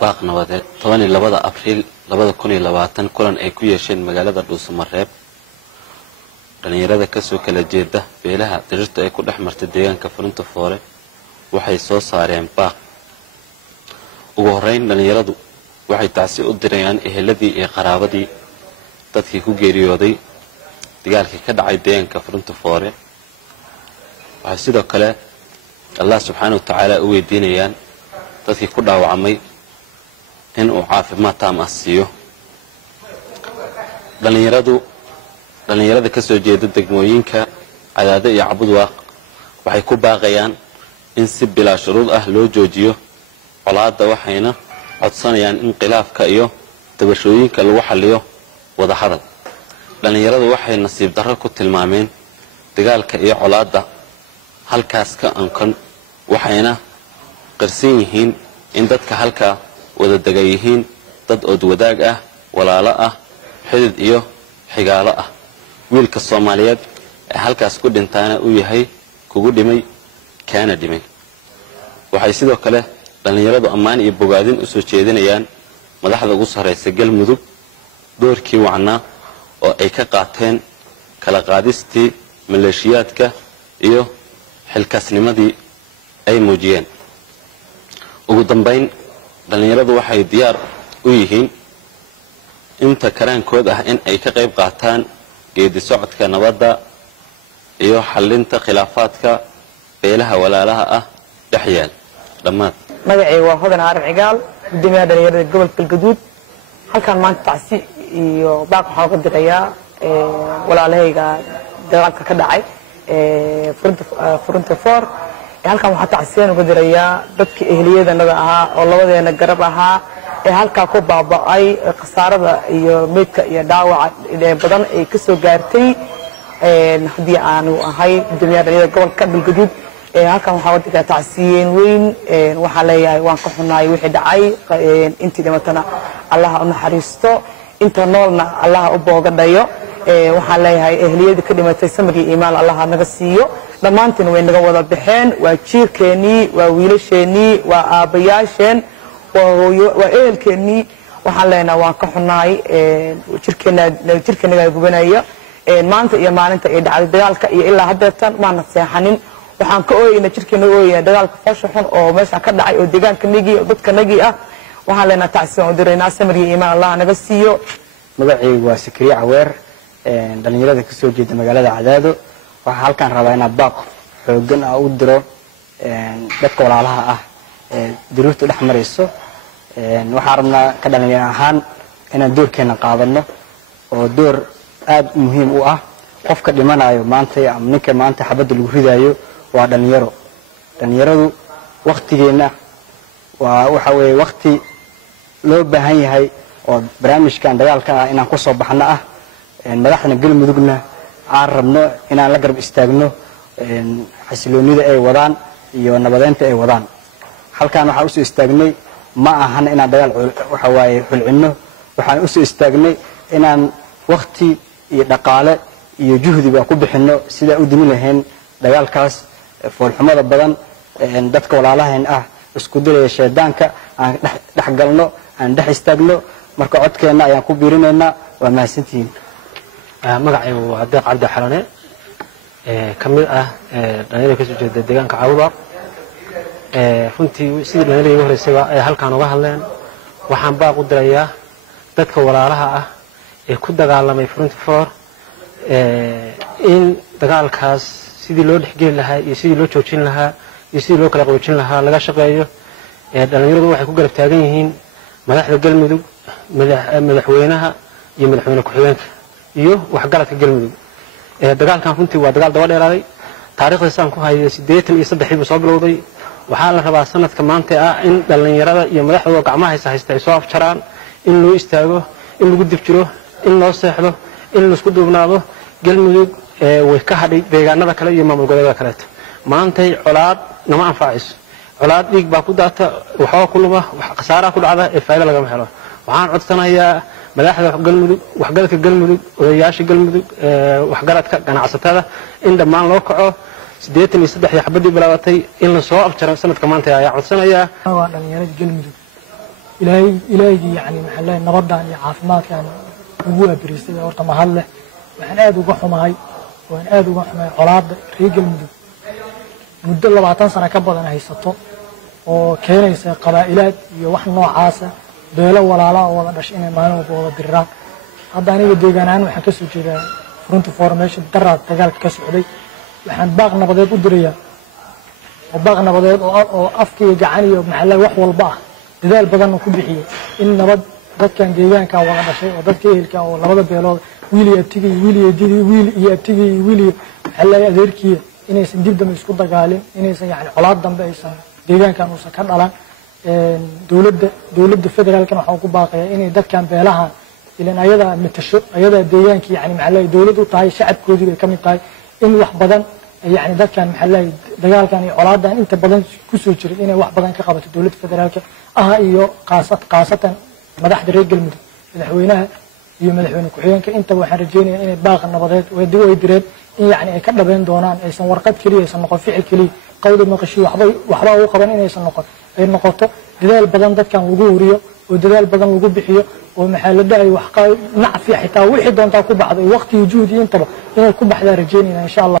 باق نبض طبعاً لبض أبريل لبض كوني لبعتن كلن أيكوية شين مجال دوس مريب لأن يراد كسو كلا جدة بيلها تجرت أيكو أحمر تديان كفرنت فوري وحي صو صارين باق وهرين لأن يرادو وحي تعسي الدريان الذي قرابدي تدكي كو جيريودي تقال كي كدع يدين كفرنت فوري وحي سيدو كلا الله سبحانه وتعالى أوي دينيان تدكي كو دعو عمي إنه عافي ما تام أسيو لأن يراد كسو جيدة دقموينك عدادة يعبد واق وحي كو باغيان إن سب بلا شروط أهلو جوجيو colaada waxayna codsanayaan in khilaafka iyo tabashooyinka lagu xaliyo wada hadal dhalinyaradu waxay nasiib darro ku tilmaameen dagaalka iyo colaada halkaas ka ankan waxayna qarsan yihiin in dadka halka wada dagayihiin dad oo wadaag ah walaalo ah xidid iyo xigaalo ah wiilka Soomaaliyeed ee halkaas ku dhintaana uu yahay kugu dhimay kaana dhimay waxay sidoo kale dhalinyaradu ammaan iyo bogaadin u soo jeedinayaan madaxda ugu sareysa galmudug doorkii wacnaa oo ay ka qaateen kala qaadistii maleeshiyaadka iyo xilkaasnimadii ay muujiyeen ugu dambeyn dhalinyaradu waxay diyaar u yihiin inta karaankooda ah in ay ka qayb qaataan geedi socodka nabadda iyo xalinta khilaafaadka beelaha walaalaha ah dhaxyaal dhammaad magacay waa hodan arab cigaal gudoomiyaha dhalinyarada gobolka galgaduud halkan maanta tacsi iyo baaq waxaan ka dirayaa walaalahayga dagaalka ka dhacay furunta foor halkan waxaan tacsiyeen uga dirayaa dadkii ehliyadannada ahaa oo labadeena garab ahaa ee halkaa ku baaba'ay khasaarada iyo meydka iyo dhaawaca badan ay ka soo gaartay haddii aanu ahay gudoomiyaha dhalinyarada gobolka galgaduud halkan waxaa wadiga tacsiyeen weyn waxaa leeyahay waan ka xunaay wixii dhacay intii dhimatana allaha u naxariisto inta noolna allaha u boogadhayo waxaan leeyahay ehliyada ka dhimatay samir iyo iimaan allaha naga siiyo dhammaantiin way naga wada baxeen waa jiirkeennii waa wiilasheenii waa aabbayaasheen waa ehelkeennii waxaan leenahay waan ka xunaay jirkeennaga gubanaya maanta iyo maalinta ay dhacday dagaalka iyo ilaa haddeetan maana seexanin waxaan ka ooyayna jirkeena ooyayna dagaalka foosha xun oo meesha ka dhacay oo deegaanka nagi oo dadka nagi ah waxaan leenahay tacsiin u diraynaa samir iyo iimaan allah naga siiyo magacaygu waa Sikriye Caweer dhalinyarada ka soo jeeda magaalada Cadaado waxaan halkan rabaa inaan baaq xoogan u diro dadka walaalaha ah diruurta dhex marayso waxaan rabnaa ka dhalinyaro ahaan inaan doorkeena qaadano oo door aad muhiim u ah qofka dhimanayo maanta ama ninka maanta xabada lagu ridayo waa dhalinyaradu waqtigeena waa waxa weeye waqti loo baahan yahay oo barnaamijkan dagaalka ah inaan ku soo baxno ah madaxda galmudugna aan rabno inaan la garab istaagno xasiloonida ay wadaan iyo nabadeynta ay wadaan halkaan waxaan u soo istaagnay ma ahan inaan dagaal waxa waaye xulcino waxaan u soo istaagnay inaan waqti iyo dhaqaale iyo juhdi baan ku bixino sida u dimi lahayn dagaalkaas foolxumada badan dadka walaalahayn ah isku diraya sheedaanka aan dhex galno aan dhex istaagno marka codkeena ayaan ku biirinaynaa waa mahadsantihiin magacaygu waa Deeq Cabdi Xalane kamid ah dhalinyarada ka soo jeeda deegaanka Cawdar runtii sidii dhalinyarada horeysay ay halkaan uga hadleen waxaan baaq u dirayaa dadka walaalaha ah ee ku dagaalamay furunta foor in dagaalkaas sidii loo dhexgeli lahaa iyo sidii loo joojin lahaa iyo sidii loo kala qoojin lahaa laga shaqeeyo dhalinyaradu waxay ku garab taagan yihiin madaxda galmudug madaxweynaha iyo madaxweyne ku-xigeenka iyo waxgaradka galmudug dagaalkan runtii waa dagaal daba dheeraaday taariikhdiisaan ku hayay 83 buu soo bilowday waxaa la rabaa sanadka maanta ah in dhalinyarada iyo madaxdooda gacmaha haysta ay soo afjaraan in loo istaago in lagu dib jiro in loo seexdo in la isku duubnaado galmudug way ka hadhay deegaanada kale iyo maamul goboleedyada kale maantay colaad nama anfacayso colaad dhiig baa ku daata waxaa ku luma wax khasaara ku dhacda ee faa'iido laga helo waxaan codsanayaa madaxda galmudug waxgaradka galmudug odayaasha galmudug waxgaradka ganacsatada in dhammaan loo kaco 83 xabadii bilaabatay in la soo afjaro sanadka maanta ayaa codsanayaa waa dhalinyarada galmudug ilaahigii yani maxaa leeyahay nabadan iyo caafimaadkan ugu waabariistay horta mahad leh waxaan aad uga xumahay colaadda reer galmudug muddo 20 sano ka badan haysato oo keenaysa qabaa'ilaad iyo wax noocaasa beelo walaalaha oo wada dhashay inay maalin walba wada diriraan hadda aniga deegaanaan waxaan ka soo jeedaa front formation daraad dagaalka ka socday waxaan baaq nabadeed u dirayaa oo baaq nabadeed oo afkiga gacan iyo maxaa wax walba ah dadaal badan ku bixiyo in nabad dadkan deegaanka wada dhashay oo dadka ehelka oo labada beelood wiil iyo abtigii wiil maxaa adeerkii inaysan dib dambe isku dagaalin inaysan yani colaad dambe aysan deegaankan uusan ka dhalan dowladda federaalkan waxaan ku baaqayaa inay dadkan beelahan ilan ayada matasho ayada deegaankii yani maxaa dowlad u tahay shacabkoodii bay ka mid tahay in wax badan yani dadkan maxaa dagaalkan iyo colaadan inta badan ku soo jiray inay wax badan ka qabato dowladda federaalka iyo qaasatan madaxda reer galmudug madaxweynaha iyo madaxweyne ku-xigeenka inta waxaan rajeynayaa inay baaq nabadeed way direen in yani ay ka dhabeyn doonaan aysan warqad kaliya aysan noqon ficil kaliya qawda maqashii waxba u qaban inaysan noqon ay noqoto dadaal badan dadkan lagu huriyo oo dadaal badan lagu bixiyo oo maxaa la dhahay wax nacfi xitaa wixii doontaa ku baxdo waqti iyo juhdi intaba inay ku baxdaa rajeynayna insha Allah